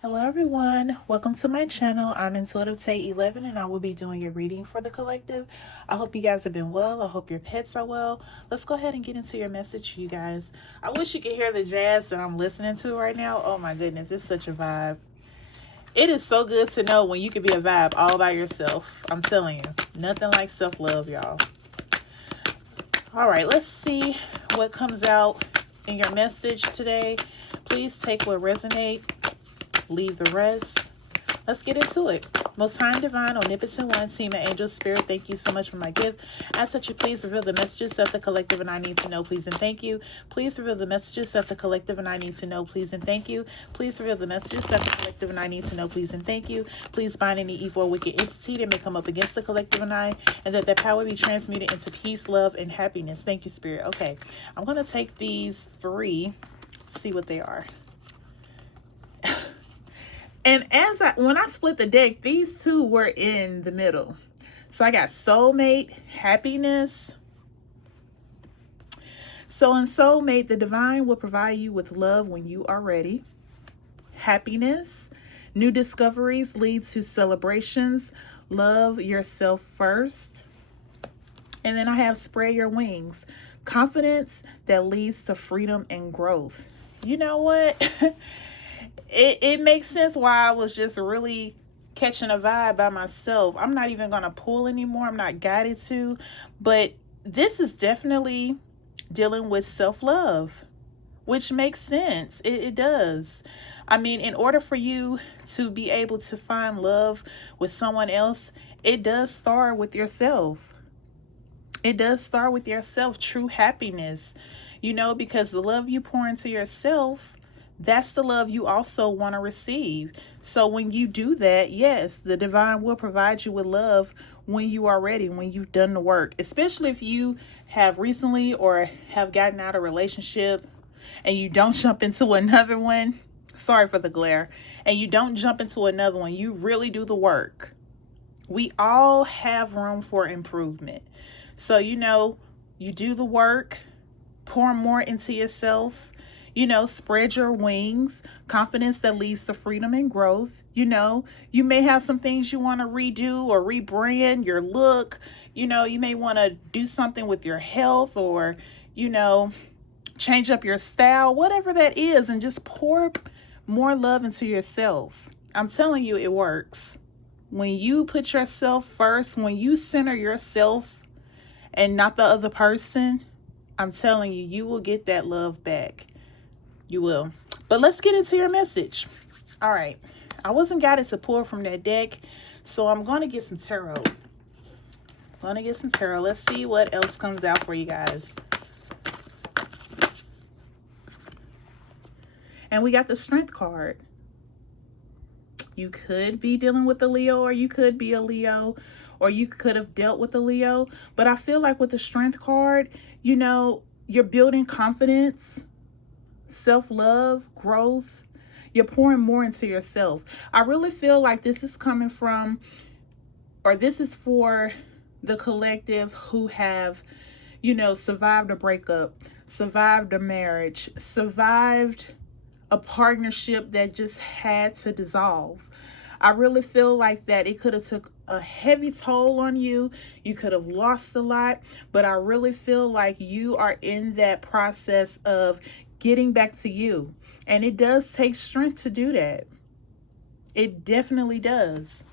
Hello everyone, welcome to my channel. I'm Intuitive Tay 11 and I will be doing your reading for the collective. I hope you guys have been well. I hope your pets are well. Let's go ahead and get into your message, you guys. I wish you could hear the jazz that I'm listening to right now. Oh my goodness, it's such a vibe. It is so good to know when you can be a vibe all by yourself. I'm telling you, nothing like self-love, y'all. All right, let's see what comes out in your message today. Please take what resonates, leave the rest. Let's get into it. Most High and Divine, Omnipotent One, Team and Angel Spirit, thank you so much for my gift. Ask that you please reveal the messages that the collective and I need to know, please and thank you. Please reveal the messages that the collective and I need to know, please and thank you. Please reveal the messages that the collective and I need to know, please and thank you. Please bind any evil or wicked entity that may come up against the collective and I, and that power be transmuted into peace, love, and happiness. Thank you, Spirit. Okay, I'm going to take these three, see what they are. And when I split the deck, these two were in the middle. So I got soulmate, happiness. So in soulmate, the divine will provide you with love when you are ready. Happiness, new discoveries lead to celebrations. Love yourself first. And then I have spread your wings. Confidence that leads to freedom and growth. You know what? It makes sense why I was just really catching a vibe by myself. I'm not even going to pull anymore. I'm not guided to. But this is definitely dealing with self-love, which makes sense. It does. I mean, in order for you to be able to find love with someone else, it does start with yourself. It does start with yourself, true happiness, because the love you pour into yourself, that's the love you also want to receive. So when you do that, yes, the divine will provide you with love when you are ready, when you've done the work, especially if you have recently or have gotten out of a relationship and you don't jump into another one. Sorry for the glare. And you don't jump into another one. You really do the work. We all have room for improvement. So, you do the work, pour more into yourself, spread your wings, confidence that leads to freedom and growth. You may have some things you want to redo or rebrand your look. You may want to do something with your health or, change up your style, whatever that is, and just pour more love into yourself. I'm telling you, it works. When you put yourself first, when you center yourself and not the other person, I'm telling you, you will get that love back. You will. But let's get into your message. All right. I wasn't guided to pull from that deck, so I'm going to get some tarot. Let's see what else comes out for you guys. And we got the Strength card. You could be dealing with a Leo, or you could be a Leo, or you could have dealt with a Leo. But I feel like with the Strength card, you're building confidence, self-love, growth. You're pouring more into yourself. I really feel like this is coming from, or this is for the collective who have, survived a breakup, survived a marriage, survived a partnership that just had to dissolve. I really feel like that it could have took a heavy toll on you. You could have lost a lot, but I really feel like you are in that process of getting back to you. And it does take strength to do that. It definitely does.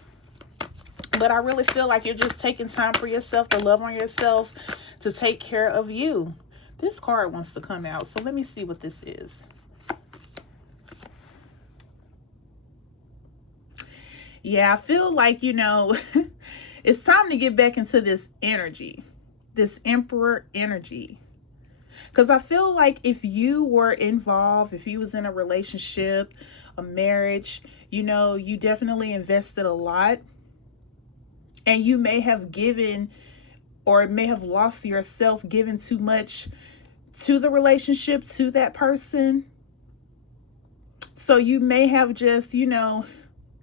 But I really feel like you're just taking time for yourself, to love on yourself, to take care of you. This card wants to come out, so let me see what this is. Yeah, I feel like, it's time to get back into this energy, this Emperor energy. Because I feel like if you were involved, if you was in a relationship, a marriage, you definitely invested a lot. And you may have given, or may have lost yourself, given too much to the relationship, to that person. So you may have just,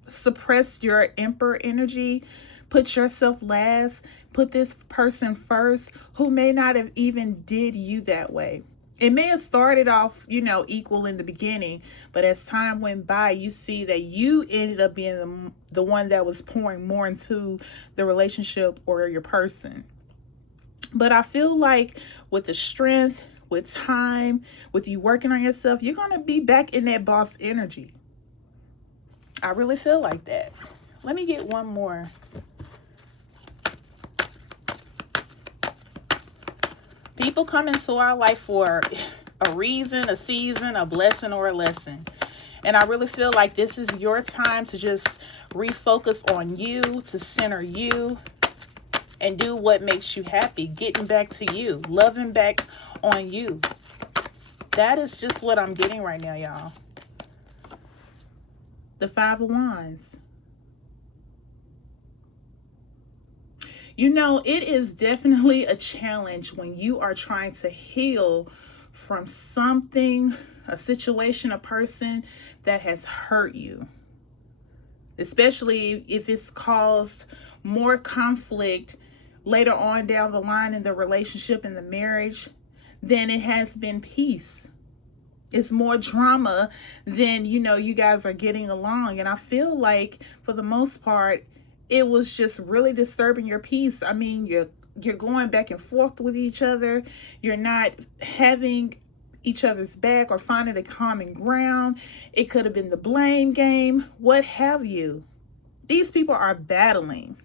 suppress your Emperor energy, put yourself last, put this person first who may not have even did you that way. It may have started off, equal in the beginning, but as time went by, you see that you ended up being the one that was pouring more into the relationship or your person. But I feel like with the strength, with time, with you working on yourself, you're going to be back in that boss energy. I really feel like that. Let me get one more. People come into our life for a reason, a season, a blessing, or a lesson. And I really feel like this is your time to just refocus on you, to center you, and do what makes you happy. Getting back to you, loving back on you. That is just what I'm getting right now, y'all. The Five of Wands. It is definitely a challenge when you are trying to heal from something, a situation, a person that has hurt you. Especially if it's caused more conflict later on down the line in the relationship, in the marriage, than it has been peace. It's more drama than, you guys are getting along. And I feel like for the most part, it was just really disturbing your peace. I mean, you're going back and forth with each other. You're not having each other's back or finding a common ground. It could have been the blame game, what have you. These people are battling.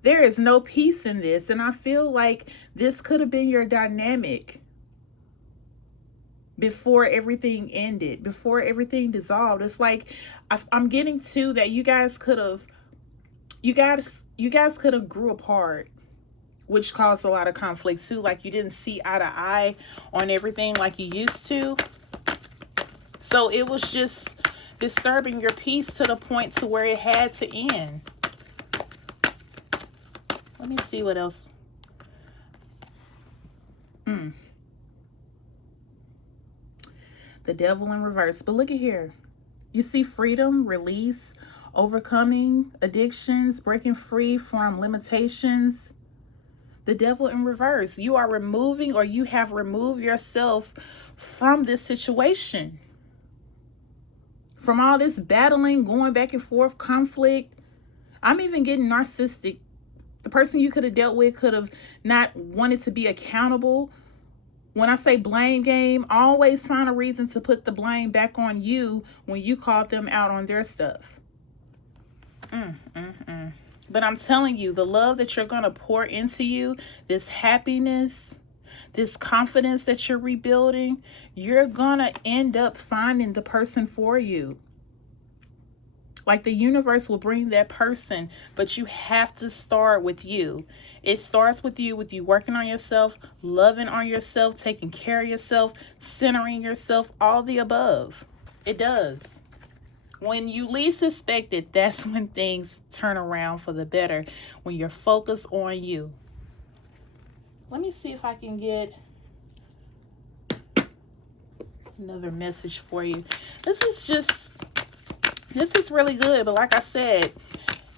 There is no peace in this. And I feel like this could have been your dynamic before everything ended, before everything dissolved. It's like I'm getting to that you guys could have grew apart, which caused a lot of conflict too. Like you didn't see eye to eye on everything like you used to. So it was just disturbing your peace to the point to where it had to end. Let me see what else. The Devil in reverse. But look at here. You see freedom, release, overcoming addictions, breaking free from limitations. The Devil in reverse. You are removing, or you have removed yourself from this situation. From all this battling, going back and forth, conflict. I'm even getting narcissistic. The person you could have dealt with could have not wanted to be accountable. When I say blame game, always find a reason to put the blame back on you when you called them out on their stuff. But I'm telling you, the love that you're going to pour into you, this happiness, this confidence that you're rebuilding, you're going to end up finding the person for you. Like the universe will bring that person, but you have to start with you. It starts with you working on yourself, loving on yourself, taking care of yourself, centering yourself, all the above. It does. When you least expect it, that's when things turn around for the better, when you're focused on you. Let me see if I can get another message for you. This is really good, but like I said,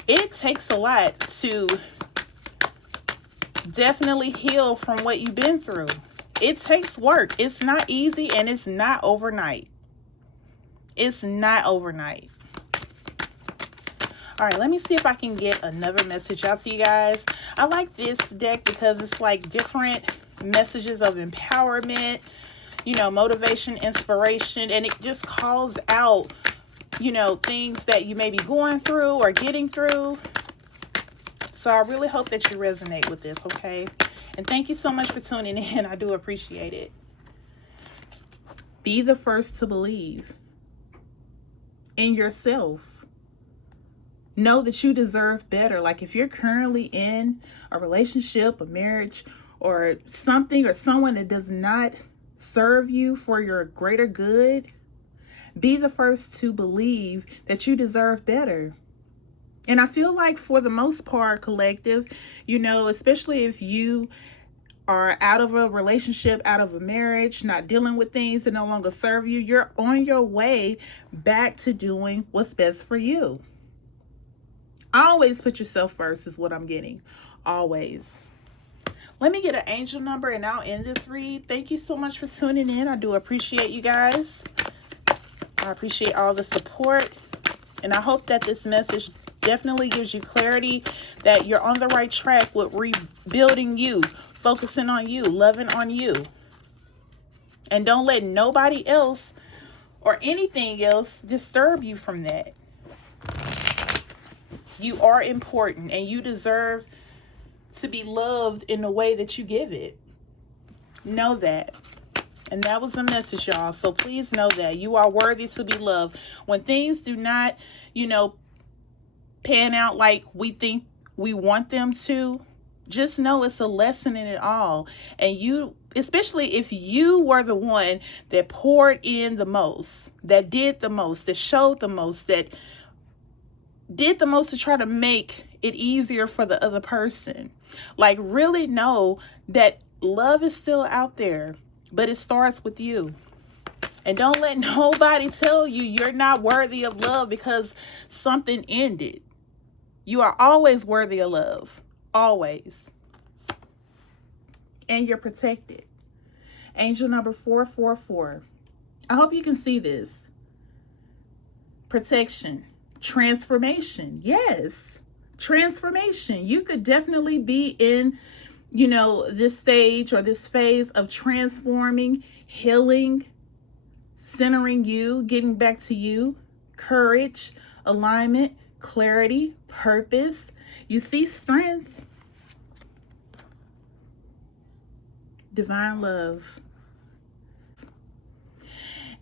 it takes a lot to definitely heal from what you've been through. It takes work. It's not easy, and it's not overnight. It's not overnight. All right, let me see if I can get another message out to you guys. I like this deck because it's like different messages of empowerment, motivation, inspiration, and it just calls out, things that you may be going through or getting through. So I really hope that you resonate with this, okay? And thank you so much for tuning in. I do appreciate it. Be the first to believe in yourself. Know that you deserve better. Like if you're currently in a relationship, a marriage, or something or someone that does not serve you for your greater good, be the first to believe that you deserve better. And I feel like for the most part, collective, especially if you are out of a relationship, out of a marriage, not dealing with things that no longer serve you, you're on your way back to doing what's best for you. Always put yourself first is what I'm getting. Always. Let me get an angel number and I'll end this read. Thank you so much for tuning in. I do appreciate you guys. I appreciate all the support. And I hope that this message definitely gives you clarity that you're on the right track with rebuilding you, focusing on you, loving on you. And don't let nobody else or anything else disturb you from that. You are important and you deserve to be loved in the way that you give it. Know that. And that was the message, y'all. So please know that you are worthy to be loved. When things do not, pan out like we think we want them to, just know it's a lesson in it all. And you, especially if you were the one that poured in the most, that did the most, that showed the most, that did the most to try to make it easier for the other person. Like, really know that love is still out there, but it starts with you. And don't let nobody tell you you're not worthy of love because something ended. You are always worthy of love. Always. And you're protected. Angel number 444. I hope you can see this. Protection. Transformation. Yes. Transformation. You could definitely be in, this stage or this phase of transforming, healing, centering you, getting back to you, courage, alignment, clarity, purpose. You see strength, divine love.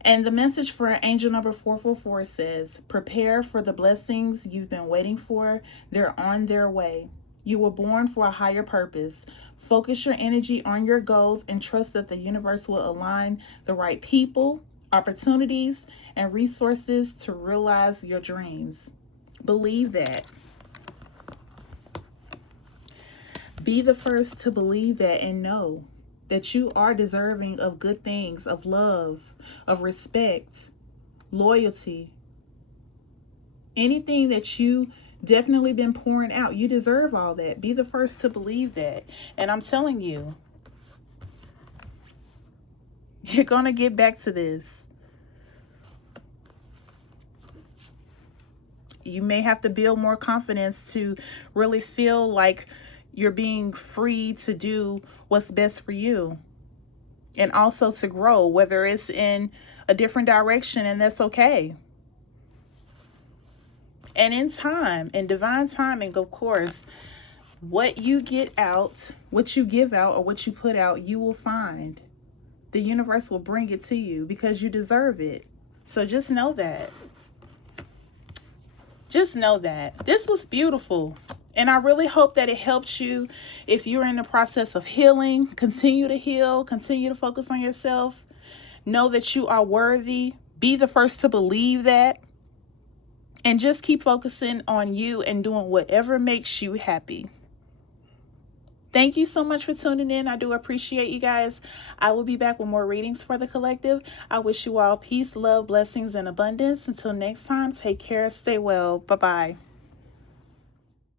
And the message for angel number 444 says, prepare for the blessings you've been waiting for. They're on their way. You were born for a higher purpose. Focus your energy on your goals and trust that the universe will align the right people, opportunities, and resources to realize your dreams. Believe that. Be the first to believe that and know that you are deserving of good things, of love, of respect, loyalty. Anything that you definitely been pouring out, you deserve all that. Be the first to believe that. And I'm telling you, you're going to get back to this. You may have to build more confidence to really feel like you're being free to do what's best for you. And also to grow, whether it's in a different direction, and that's okay. And in time, in divine timing, of course, what you get out, what you give out, or what you put out, you will find. The universe will bring it to you because you deserve it. So just know that. Just know that. This was beautiful. And I really hope that it helped you. If you're in the process of healing, continue to heal, continue to focus on yourself. Know that you are worthy. Be the first to believe that. And just keep focusing on you and doing whatever makes you happy. Thank you so much for tuning in. I do appreciate you guys. I will be back with more readings for the collective. I wish you all peace, love, blessings, and abundance. Until next time, take care. Stay well. Bye-bye.